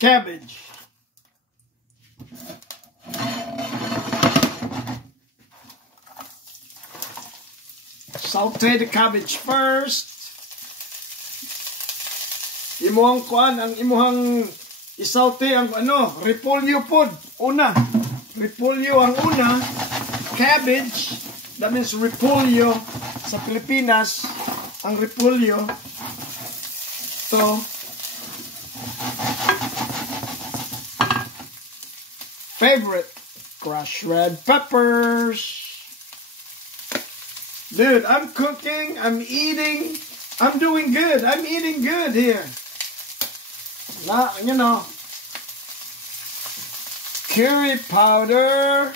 cabbage. Saute the cabbage first. Imuhang kuan, ang imuhang isaute ang ano, repolyo pod. Una, repolyo ang una. Cabbage, that means repolyo. Sa Pilipinas, ang repolyo. So, favorite, crushed red peppers. Dude, I'm cooking, I'm eating, I'm doing good. I'm eating good here. You know, curry powder,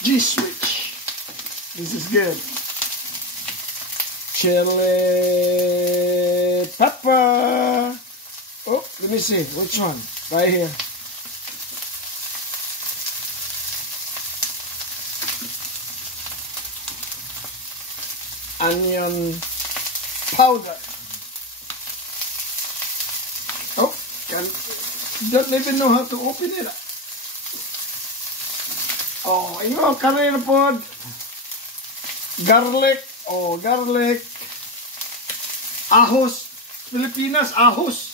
G-switch. This is good. Chili pepper. Oh, let me see which one. Right here. Onion powder. Oh, don't even know how to open it. Oh, you know, kanina po. Garlic. Oh, garlic. Ahos. Filipinas, ahos.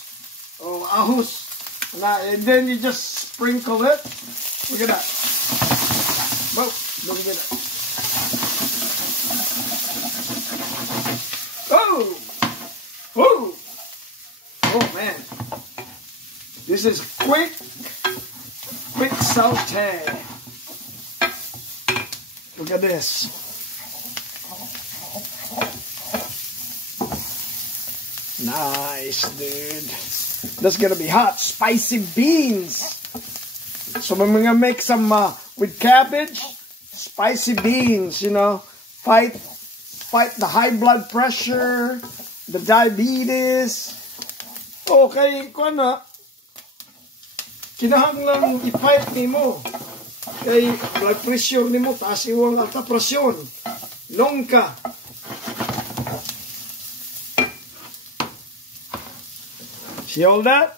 Oh, ahos. And then you just sprinkle it. Look at that. Oh, look at that. Oh! Oh! Oh man. This is quick saute. Look at this. Nice, dude. That's gonna be hot. Spicy beans. So we're gonna make some with cabbage, spicy beans, you know. Fight the high blood pressure, the diabetes. Okay, kung ano, kinahanglan i-fight nimo. Kay blood pressure nimo, taas iwang alta presyon. Longka. See all that?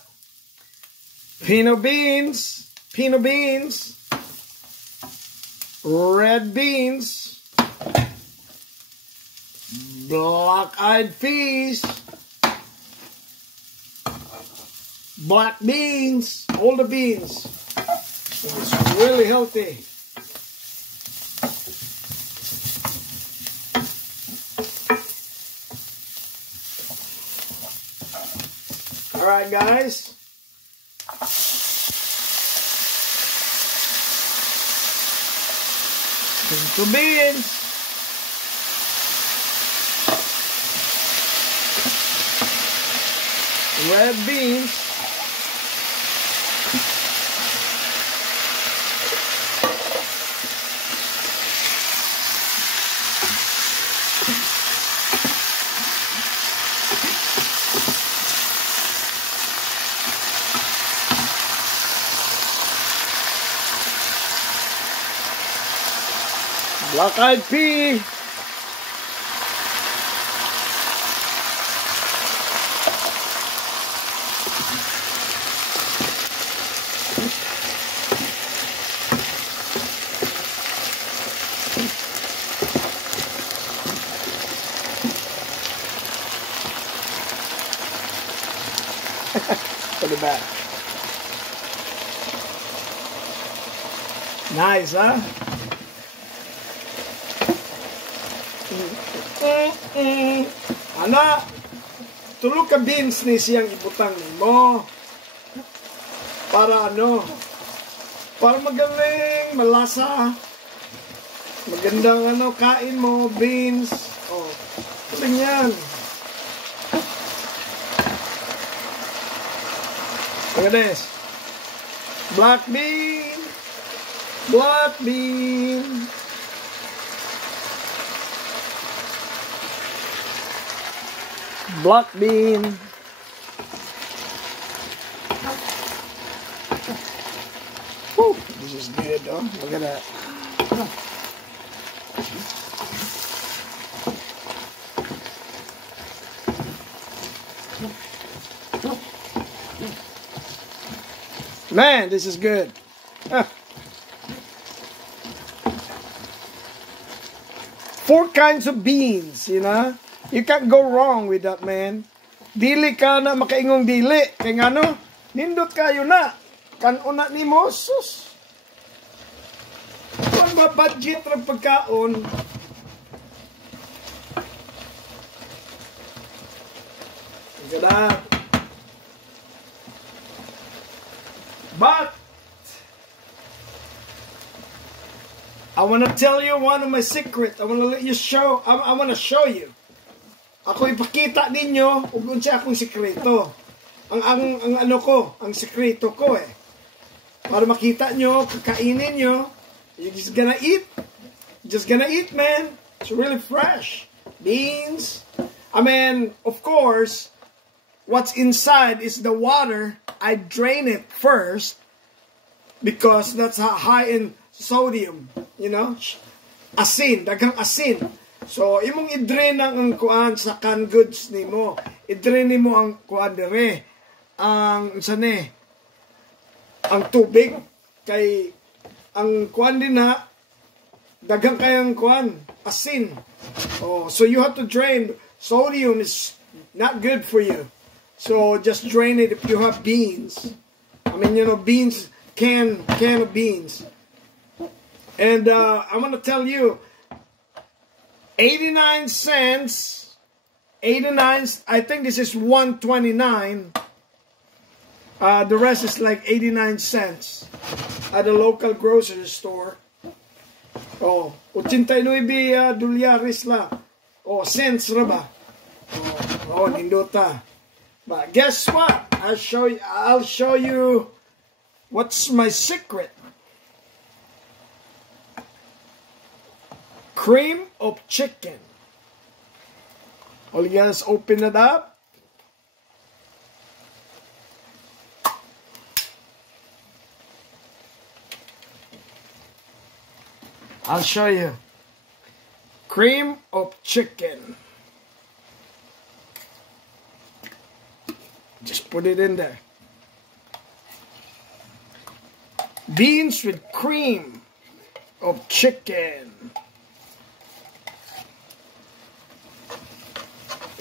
Pinto beans, red beans, black-eyed peas, black beans, all the beans. It's really healthy. All right, guys. Pinto beans. Red beans. Black-eyed pea. Look at that. Nice, huh? Ana, tulog ka beans ni siyang ibutang mo. Para ano? Para magaling, malasa. Magandang ano, kain mo, beans. Oh, ito yan. Look at this. Black bean. Black bean. Black bean. Woo, this is good, though. Look at that. Man, this is good. Huh. 4 kinds of beans, you know? You can't go wrong with that, man. Dili ka na makaingong dili. Kaya nga no, nindot kayo na. Kanuna ni Moses. Kung ba-budget ng pagkaon, look at that. But I want to tell you one of my secrets. I want to let you show. I want to show you. Ako ipakita ninyo kung siya akong sekreto. Ang ano ko, ang sekreto ko eh. Para makita nyo, kakainin nyo. You're just gonna eat. Just gonna eat, man. It's really fresh. Beans. I mean, of course, what's inside is the water. I drain it first because that's high in sodium, you know, asin, dagang asin. So, imong i-drain ang kuan sa canned goods nimo. I-drain nimo ang kuan dire. Ang sane, ang tubig kay ang kuan din na dagang kayang kuan asin. Oh, so you have to drain. Sodium is not good for you. So just drain it if you have beans. I mean, you know, beans, can of beans. And I'm going to tell you, 89 cents, 89, I think this is 129. The rest is like 89 cents at the local grocery store. Oh, 89 dolyares la. Oh, cents ra ba? Oh, nindota. But guess what? I'll show you what's my secret. Cream of chicken. All you guys open it up. I'll show you. Cream of chicken. Just put it in there. Beans with cream of chicken.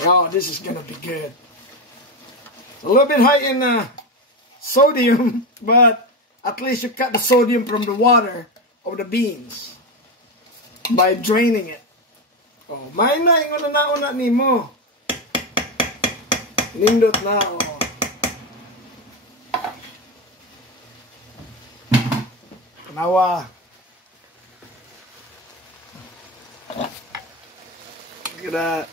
Oh, this is gonna be good. It's a little bit high in sodium, but at least you cut the sodium from the water of the beans by draining it. Oh, may na ingon na nauna nimo. Nindot na, oh. Nawa. Look at that.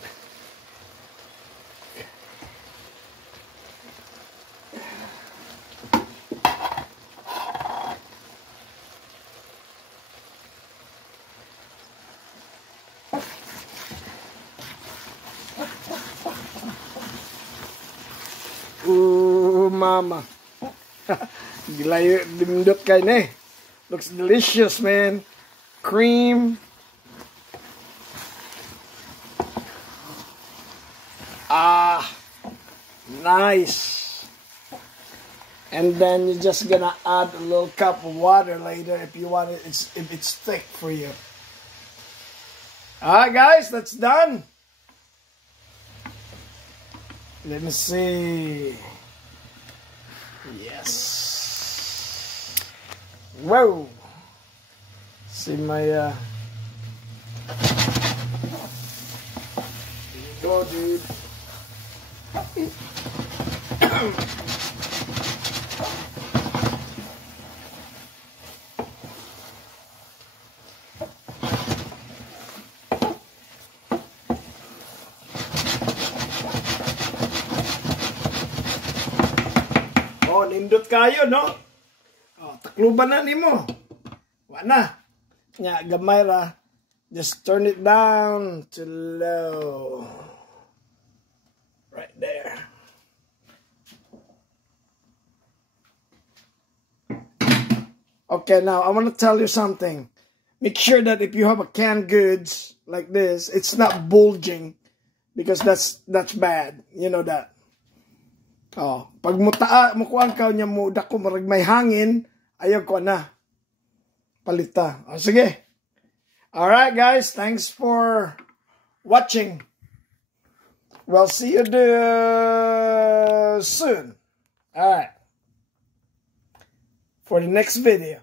Ooh, mama. Gila yun, dimdot kayo na eh. Looks delicious, man. Cream. Ah, nice. And then you're just gonna add a little cup of water later if you want it, if it's thick for you. Alright guys, that's done. Let me see. Yes. Whoa. See my here you go, dude. Oh, nindot kayo, no? Oh, takluban na nimo. Wa na. Nya gamay ra. Just turn it down to low. Right there. Okay, now I want to tell you something. Make sure that if you have a canned goods like this, it's not bulging, because that's bad. You know that. Oh, pag mukuan ka niya mo dako marag may hangin, ayaw ko na. Palita. Oh, sige. Alright guys, thanks for watching. We'll see you soon. Alright. For the next video.